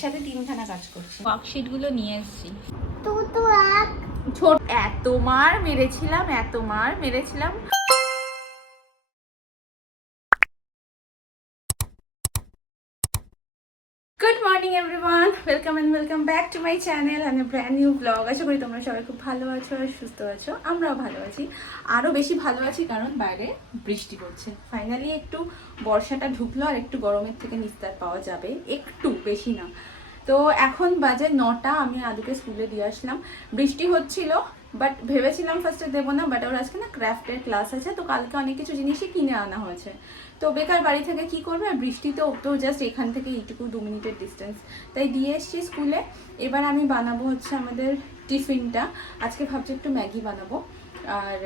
একসাথে তিনখানা কাজ করছি। ওয়ার্কশিটগুলো নিয়ে এসেছি। তো তো এক ছোট এত মার মেরেছিলাম এত মার মেরেছিলাম। Welcome and welcome back to my channel and brand new blog আশা করি তোমরা সবাই খুব ভালো আছো আর সুস্থ আছো। আমরাও ভালো আছি। আরও বেশি ভালো আছি কারণ বাইরে বৃষ্টি পড়ছে। ফাইনালি একটু বর্ষাটা ঢুকলো আর একটু গরমের থেকে নিস্তার পাওয়া যাবে। একটু, বেশি না। তো এখন বাজে নটা, আমি আদুকে স্কুলে দিয়ে আসলাম। বৃষ্টি হচ্ছিল বাট ভেবেছিলাম ফার্স্টে দেবো না বাট ওর আজকে না ক্রাফটের ক্লাস আছে, তো কালকে অনেক কিছু জিনিসই কিনে আনা হয়েছে। তো বেকার বাড়ি থেকে কি করবে? আর বৃষ্টিতেও তো জাস্ট এখান থেকে এইটুকু দু মিনিটের ডিস্টেন্স তাই দিয়ে এসছি স্কুলে এবার আমি বানাবো হচ্ছে আমাদের টিফিনটা। আজকে ভাবছি একটু ম্যাগি বানাবো। আর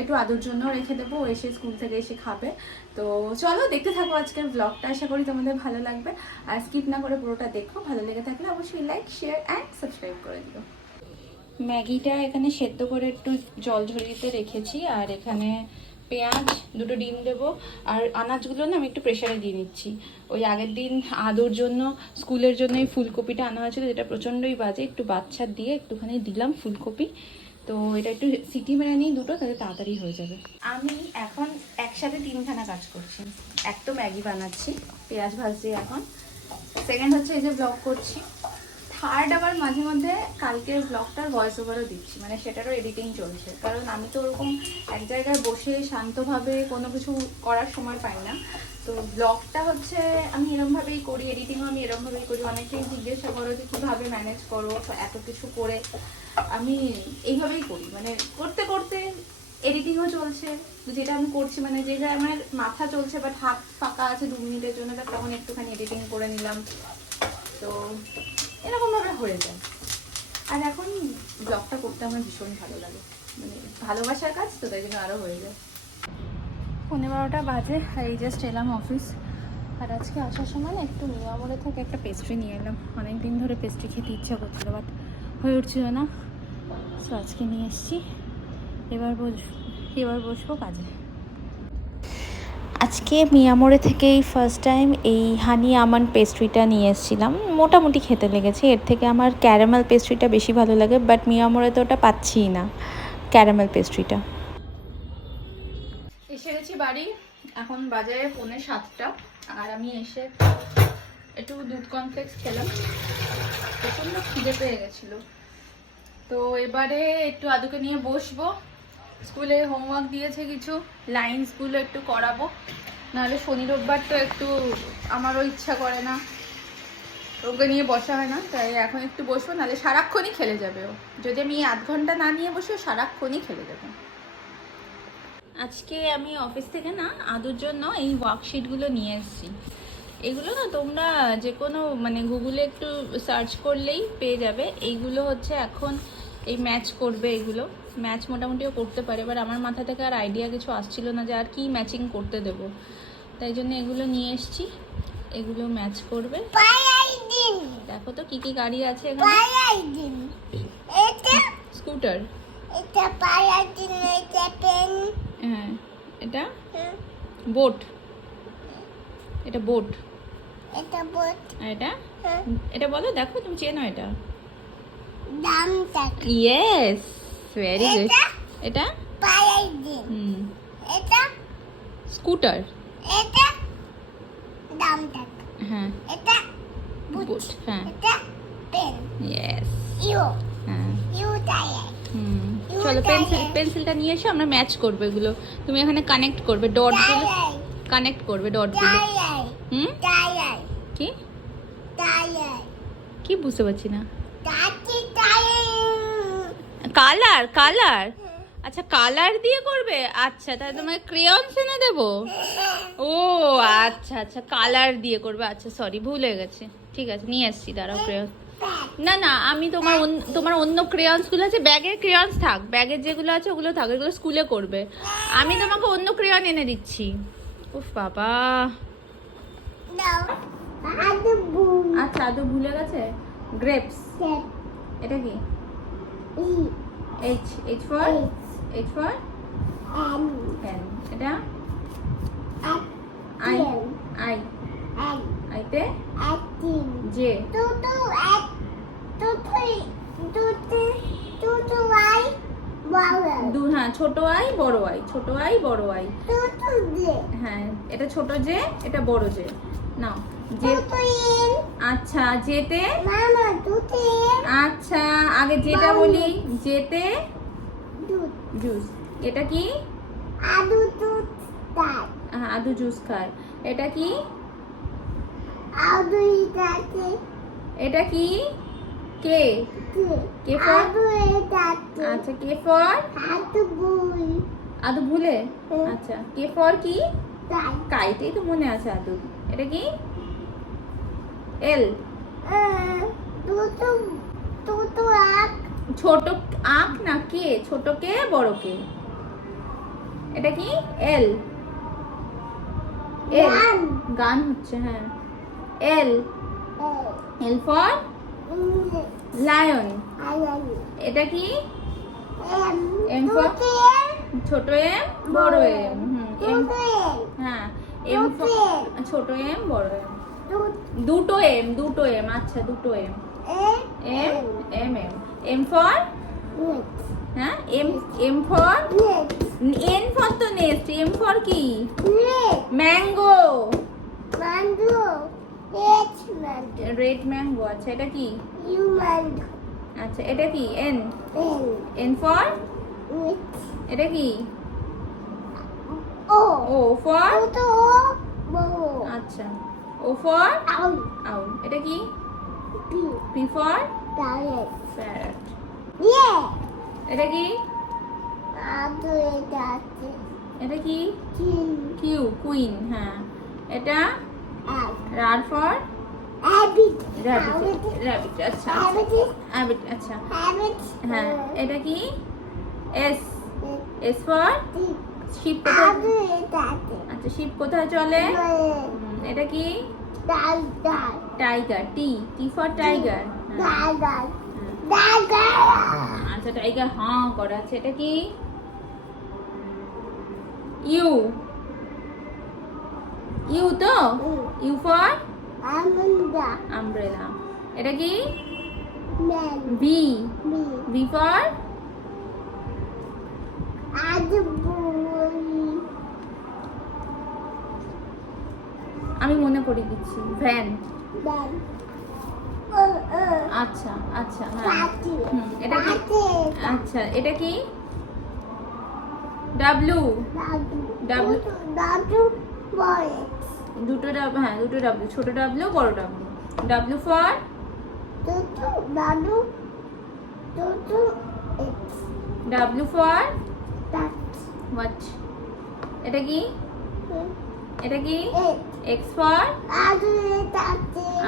একটু আদর জন্য রেখে দেবো। এসে স্কুল থেকে এসে খাবে। তো চলো দেখতে থাকো আজকের ব্লগটা আশা করি তোমাদের ভালো লাগবে। আর স্কিপ না করে পুরোটা দেখো। ভালো লেগে থাকলে অবশ্যই লাইক শেয়ার অ্যান্ড সাবস্ক্রাইব করে দিও। ম্যাগিটা এখানে সেদ্ধ করে একটু জল ঝরিয়ে রেখেছি। আর এখানে পেঁয়াজ, দুটো ডিম দেবো। আর আনাজগুলো না আমি একটু প্রেশারে দিয়ে নিচ্ছি। ওই আগের দিন আদুর জন্য, স্কুলের জন্য এই ফুলকপিটা আনা হয়েছিল, যেটা প্রচণ্ডই বাজে। একটু বাচ্চা দিয়ে একটুখানি দিলাম ফুলকপি। তো এটা একটু সিটি মেরে নিই দুটো, তাহলে তাড়াতাড়ি হয়ে যাবে। আমি এখন একসাথে তিনখানা কাজ করছি। এক তো ম্যাগি বানাচ্ছি, পেঁয়াজ ভাজছি এখন। সেকেন্ড হচ্ছে এই যে ব্লগ করছি। থার্ড আবার মাঝে মধ্যে কালকের ব্লগটার ভয়েস ওভারও দিচ্ছি মানে সেটারও এডিটিং চলছে। কারণ আমি তো ওরকম এক জায়গায় বসে শান্তভাবে কোনো কিছু করার সময় পাই না। তো ব্লগটা হচ্ছে, আমি এরমভাবেই করি এডিটিংও আমি এরমভাবেই করি। অনেকেই জিজ্ঞাসা করো যে কীভাবে ম্যানেজ করো এত কিছু করে আমি এইভাবেই করি। মানে করতে করতে এডিটিংও চলছে। যেটা আমি করছি মানে যেটা আমার মাথা চলছে বাট হাত ফাঁকা আছে দু মিনিটের জন্য তখন একটুখানি এডিটিং করে নিলাম। তো এরকমভাবে হয়ে যায়। আর এখন ব্লগটা করতে আমার ভীষণ ভালো লাগে। মানে ভালোবাসার কাজ তো, তাই জন্য আরও হয়ে যায়। পনেরো বারোটা বাজে এই জাস্ট এলাম অফিস আর আজকে আসার সময় না একটু মিয়ামরে থেকে, একটা পেস্ট্রি নিয়ে এলাম। অনেক দিন ধরে পেস্ট্রি খেতে ইচ্ছা করছিল বাট হয়ে উঠছিল না। সো আজকে নিয়ে এসেছি। এবার বস এবার বসবো কাজে। আজকে মিয়ামোড়ে থেকেই ফার্স্ট টাইম এই হানি আমন্ড পেস্ট্রিটা নিয়ে এসেছিলাম। মোটামুটি খেতে লেগেছে। এর থেকে আমার ক্যারামেল পেস্ট্রিটা বেশি ভালো লাগে বাট মিয়ামোড়ে তো ওটা পাচ্ছিই না ক্যারামেল পেস্ট্রিটা এসে গেছি বাড়ি। এখন বাজে পৌনে সাতটা। আর আমি এসে একটু দুধ কনফ্লেক্স খেলাম। প্রচণ্ড খিদে পেয়ে গেছিল। তো এবারে একটু আদুকে নিয়ে বসবো। স্কুলে হোমওয়ার্ক দিয়েছে কিছু লাইন স্কুলে একটু করাবো। নাহলে শনি রোববার তো একটু আমারও ইচ্ছা করে না। ওকে নিয়ে বসা হয় না, তাই এখন একটু বসবো, নাহলে সারাক্ষণই খেলে যাবে ও। যদি আমি আধ ঘণ্টা না নিয়ে বসি সারাক্ষণই খেলে যাবে। আজকে আমি অফিস থেকে না আদুর জন্য এই ওয়ার্কশিটগুলো নিয়ে এসেছি। এগুলো না তোমরা যে কোনো মানে গুগলে একটু সার্চ করলেই পেয়ে যাবে। এইগুলো হচ্ছে এখন এই ম্যাচ করবে এগুলো। ম্যাচ মোটামুটিও করতে পারে এবার আমার মাথা থেকে আর আইডিয়া কিছু আসছিল না যে আর কি ম্যাচিং করতে দেবো। তাই জন্য এগুলো নিয়ে এসেছি। এগুলো ম্যাচ করবে। দেখো তো কি কি গাড়ি আছে এখানে। স্কুটার এটা এটা পেন হ্যাঁ এটা? বোট এটা বোট এটা বোট এটা? এটা বলো দেখো তুমি চেনো এটা। দাম টাকা ইয়েস ভেরি গুড এটা? এটা? হুম। এটা? স্কুটার এটা দাম টাকা হ্যাঁ। এটা বুট হ্যাঁ। এটা পেন ইয়েস ইউ। হ্যাঁ। U tyre hmm. চলো পেন্সিল পেন্সিলটা নিয়ে এসে আমরা ম্যাচ করব এগুলো। তুমি এখানে কানেক্ট করবে ডটগুলো কানেক্ট করবে ডটগুলো হুম? কি? কি বুঝতে পারছি না? Colour colour? আচ্ছা কালার দিয়ে করবে? আচ্ছা তাহলে তোমাকে ক্রেয়নস এনে দেবো? ও আচ্ছা আচ্ছা কালার দিয়ে করবে। আচ্ছা সরি ভুল হয়ে গেছে। ঠিক আছে নিয়ে এসছি দাঁড়াও ক্রেয়ন না না আমি তোমার তোমার অন্য ক্রেয়ন্সগুলো আছে ব্যাগের ক্রেয়ন্স থাক। ব্যাগের যেগুলো আছে ওগুলো থাক এগুলো স্কুলে করবে। আমি তোমাকে অন্য ক্রেয়ন এনে দিচ্ছি। উফ বাবা। আচ্ছা আদৌ ভুলে গেছে? গ্রেপস এটা কি? H H for H H for N pen এটা আট আই এন আই এন আইতে একদিন যে দুটো এক দুটোই দুটো দুটো আই বড় দু হ্যাঁ ছোট আই বড় আই ছোট আই বড় আই হ্যাঁ এটা ছোট যে এটা বড় যে নাও। আচ্ছা যেতে? আচ্ছা আগে যেটা বলি যেতে? জুস। এটা কি? আলু দুধ তাই আদু জুস খায়। এটা কি? ইটাতে এটা কি? কে? কে? ফর? আচ্ছা কে ফর বই আদু ভুলে? আচ্ছা কে ফর কি? তাই কাইতেই তো মনে আছে আদু। এটা কি? এল। আক ছোট আখ না কে? ছোট কে বড় কে? এটা কি? এল। এল। গান। হচ্ছে হ্যাঁ। এল। L for? লায়ন। এটা কি? এম এম ছোট এম বড় এম। Hmm M. হ্যাঁ এম এম ছোট এম বড় এম। দুটো এম দুটো এম আচ্ছা দুটো M M M M M for হ্যাঁ? M M for N for তো নেক্সট এম ফর কি? ম্যাঙ্গো মান্ডু রেড ম্যাঙ্গো আচ্ছা এটা কি? আচ্ছা এটা কি? এন এন ফর এটা কি? ও ও ফর ও আচ্ছা। ও ফর আউ আউল এটা কি? P P for direct parrot ইয়ে এটা কি? আদু এটা আছে এটা কি কিউ কুইন হ্যাঁ। এটা? R for habit rabbit rabbit আচ্ছা র্যাবিট আচ্ছা। হ্যাবিট হ্যাঁ এটা কি? এস এস ফর শিপ কোথায়? আচ্ছা শিপ কোথায় চলে? এটা কি? Tiger T T for tiger ডাল আচ্ছা টাইগার হাঁ করা আছে এটা কি ইউ ইউ তো ইউ ফর আমব্রেলা এটা কি বি বি ফর আদু বলি আমি মনে করে দিচ্ছি। ভ্যান। আচ্ছা আচ্ছা হ্যাঁ। এটা কি? আচ্ছা এটা কি? W W. দাদু দুটো ডাব হ্যাঁ দুটো ডাব্লু ছোট ডাব্লু বড় W W for X W for watch এটা কি? এটা কি? এক্স ফর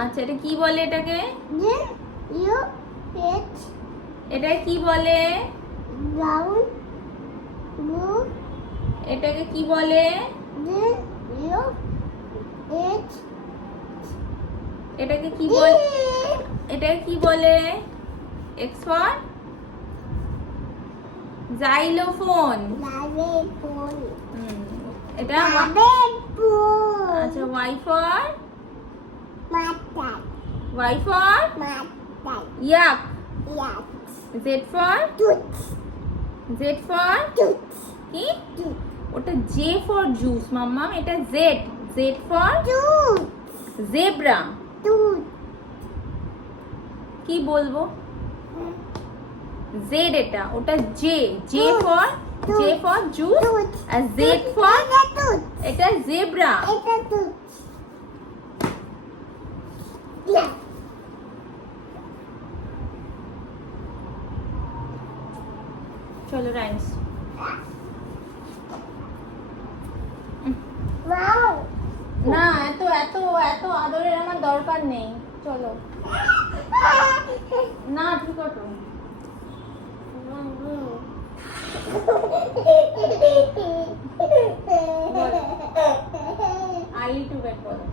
আচ্ছা এটা কি বলে এটাকে? এট কি বলে? এটাকে কি বলে? এটাকে কি বলে এটাকে কি বলে? এক্স ফর জাইলোফোন লাভে ফোন হুম, এটা আচ্ছা Y for Y for yak Z for Z for কি? ওটা জে ফর জুস মাম্মা এটা জেড জেড ফর জেব্রা কি বলব? জেড এটা ওটা J J for J for juice টুট আর জেড ফর এটা টুট এটা জেব্রা এটা টুট ইয়া চলো রাইমস মাও না এত এত এত আদরের আমার দরকার নেই চলো না ঠিক আছে আই টু বেড বলো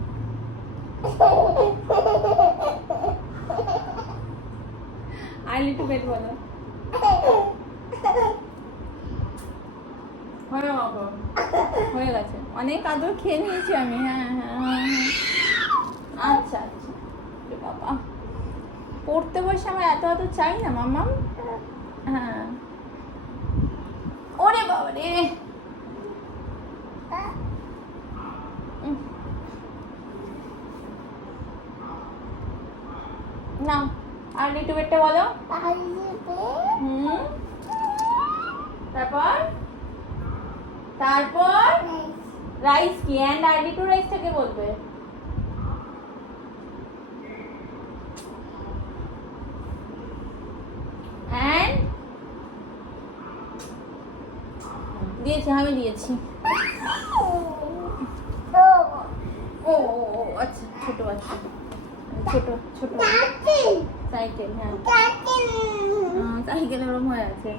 আই টু বেড বলো বাবা হয়ে গেছে। অনেক আদর খেয়ে নিয়েছি আমি হ্যাঁ হ্যাঁ হ্যাঁ, হ্যাঁ। আচ্ছা আচ্ছা। পড়তে বসে আমার এত এত চাই না মাম্মাম? হ্যাঁ। উম। না আর একটু বেটটা বলো। তারপর? তারপর? রাইস। কি? অ্যান্ড আইডি টু রাইসটাকে বলবে অ্যান্ড দিয়েছি আমি দিয়েছি। ও ও ও আচ্ছা ছোট আচ্ছা ছোট ছোট। সাইকেল হ্যাঁ। সাইকেল। ওরম হয়ে আছে।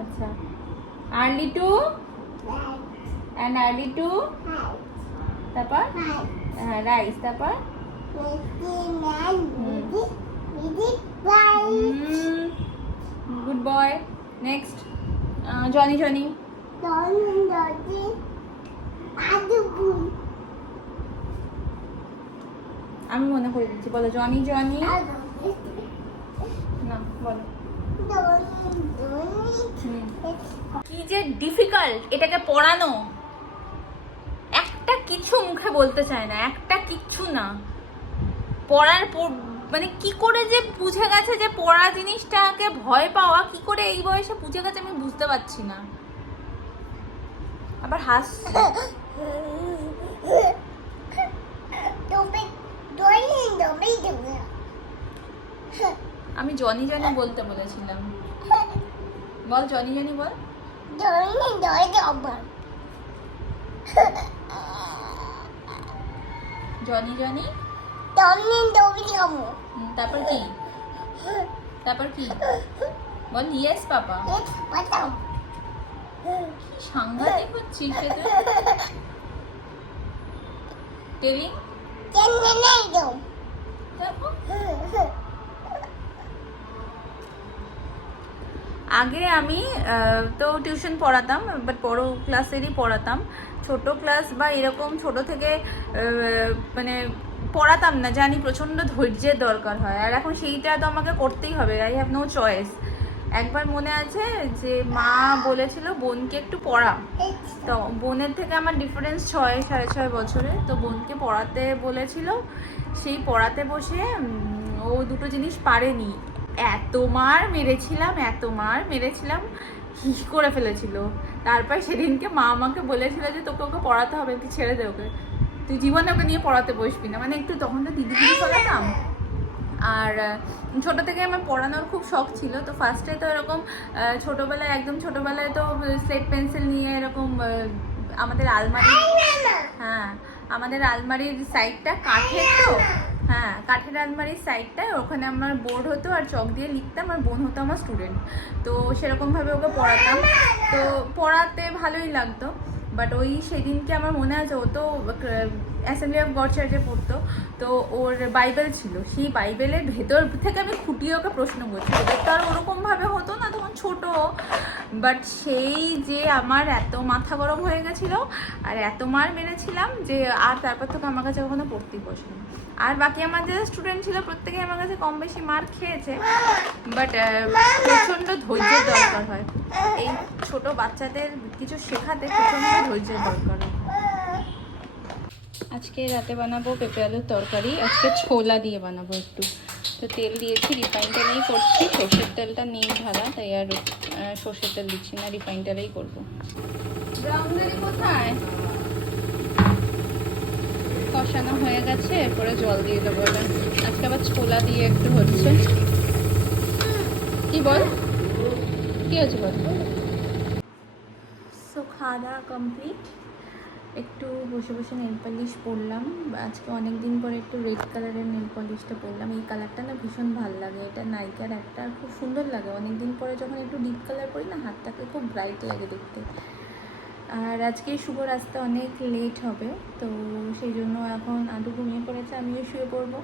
আচ্ছা। Early to and early to তারপর? হ্যাঁ রাইস তারপর? Good boy. Next Johnny Johnny. আমি মনে করে দিচ্ছি বলো জনি জনি। না বলো। কি যে ডিফিকাল্ট এটাকে পড়ানো। একটা কিছু মুখে বলতে চায় না একটা কিচ্ছু না। পড়ার মানে কি করে যে বুঝে গেছে যে পড়া জিনিসটাকে ভয় পাওয়া কি করে এই বয়সে বুঝে গেছে আমি বুঝতে পারছি না। আবার হাস আমি জনি জনি বলতে বলেছিলাম। বল জনি জনি বল। Johnny Johnny? তারপর কি? তারপর কি? বল ইয়েস পাপা। কি সাংঘাতিক হচ্ছিস টেলিং আগে আমি তো টিউশন পড়াতাম বাট বড় ক্লাসেরই পড়াতাম। ছোট ক্লাস বা এরকম ছোট থেকে মানে পড়াতাম না, জানি প্রচণ্ড ধৈর্যের দরকার হয়। আর এখন সেইটা তো আমাকে করতেই হবে আই হ্যাভ নো চয়েস একবার মনে আছে যে মা বলেছিল, বোনকে একটু পড়া। তো বোনের থেকে আমার ডিফারেন্স ছয়, সাড়ে ছয় বছরে। তো বোনকে পড়াতে বলেছিল, সেই পড়াতে বসে ও দুটো জিনিস পারেনি। এত মার মেরেছিলাম, এত মার মেরেছিলাম হিস করে ফেলেছিল? তারপর সেদিনকে মা আমাকে বলেছিল যে, তোকে ওকে পড়াতে হবে, তুই ছেড়ে দে ওকে। তুই জীবনে ওকে নিয়ে পড়াতে বসবি না। মানে একটু তখন তো দিদি পড়াতাম। আর ছোট থেকে আমার পড়ানোর খুব শখ ছিল। তো ফার্স্টে তো এরকম ছোটবেলায়, একদম ছোটবেলায় তো স্লেট পেন্সিল নিয়ে এরকম আমাদের আলমারি হ্যাঁ আমাদের আলমারির সাইডটা কাঠের তো। হ্যাঁ কাঠের আলমারির সাইডটায় ওখানে আমার বোর্ড হতো আর চক দিয়ে লিখতাম। আর বোন হতো আমার স্টুডেন্ট তো সেরকমভাবে ওকে পড়াতাম। তো পড়াতে ভালোই লাগতো। বাট ওই সেদিনকে আমার মনে আছে ও তো অ্যাসেম্বলি অফ গড চার্চে পড়তো। তো ওর বাইবেল ছিল। সেই বাইবেলের ভেতর থেকে আমি খুঁটিয়ে ওকে প্রশ্ন করছি। ওদের তো আর ওরকমভাবে হতো না, তখন ছোট। বাট সেই যে আমার এত মাথা গরম হয়ে গেছিল আর এত মার মেরেছিলাম যে আর তারপর থেকে আমার কাছে কখনো পড়তেই বসেনি আর বাকি আমার যে স্টুডেন্ট ছিল, প্রত্যেকেই আমার কাছে কম বেশি মার খেয়েছে। বাট প্রচণ্ড ধৈর্যের দরকার হয়। এই ছোট বাচ্চাদের কিছু শেখাতে প্রচণ্ড ধৈর্যের দরকার হয়। আজকে রাতে বানাবো পেঁপে আলুর তরকারি, আজকে ছোলা দিয়ে বানাবো একটু। তো তেল দিয়েছি রিফাইন তেলেই করছি। সর্ষের তেলটা নেই ঢালা তাই আর সর্ষের তেল দিচ্ছি না রিফাইন করব। কোথায়? কষানো হয়ে গেছে, এরপরে জল দিয়ে দেবো আজকে আবার ছোলা দিয়ে একটু হচ্ছে। কি বল? কি আছে বল? সো খাওয়া দাওয়া কমপ্লিট একটু বসে বসে নেল পলিশ পরলাম। আজকে অনেক দিন পরে একটু রেড কালারের নেল পলিশটা পরলাম। এই কালারটা না ভীষণ ভালো লাগে। এটা নাইকার একটা খুব সুন্দর লাগে। অনেক দিন পরে যখন একটু ডিপ কালার পরি না, হাতটাকে খুব ব্রাইট লাগে দেখতে। আর আজকে শুভ রাস্তা অনেক লেট হবে, তো সেই জন্য এখন আদু ঘুমিয়ে পড়েছে, আমিও শুয়ে পড়ব।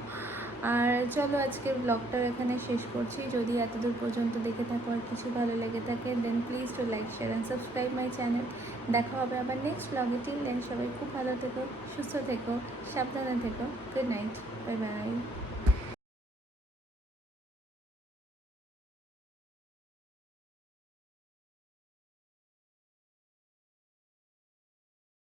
আর চলো আজকের ব্লগটাও এখানে শেষ করছি। যদি এতদূর পর্যন্ত দেখে থাকো আর কিছু ভালো লেগে থাকে then please to like share and subscribe my channel দেখা হবে আবার নেক্সট ব্লগে টিল দেন সবাই খুব ভালো থেকো, সুস্থ থেকো, সাবধানে থেকো। Good night bye bye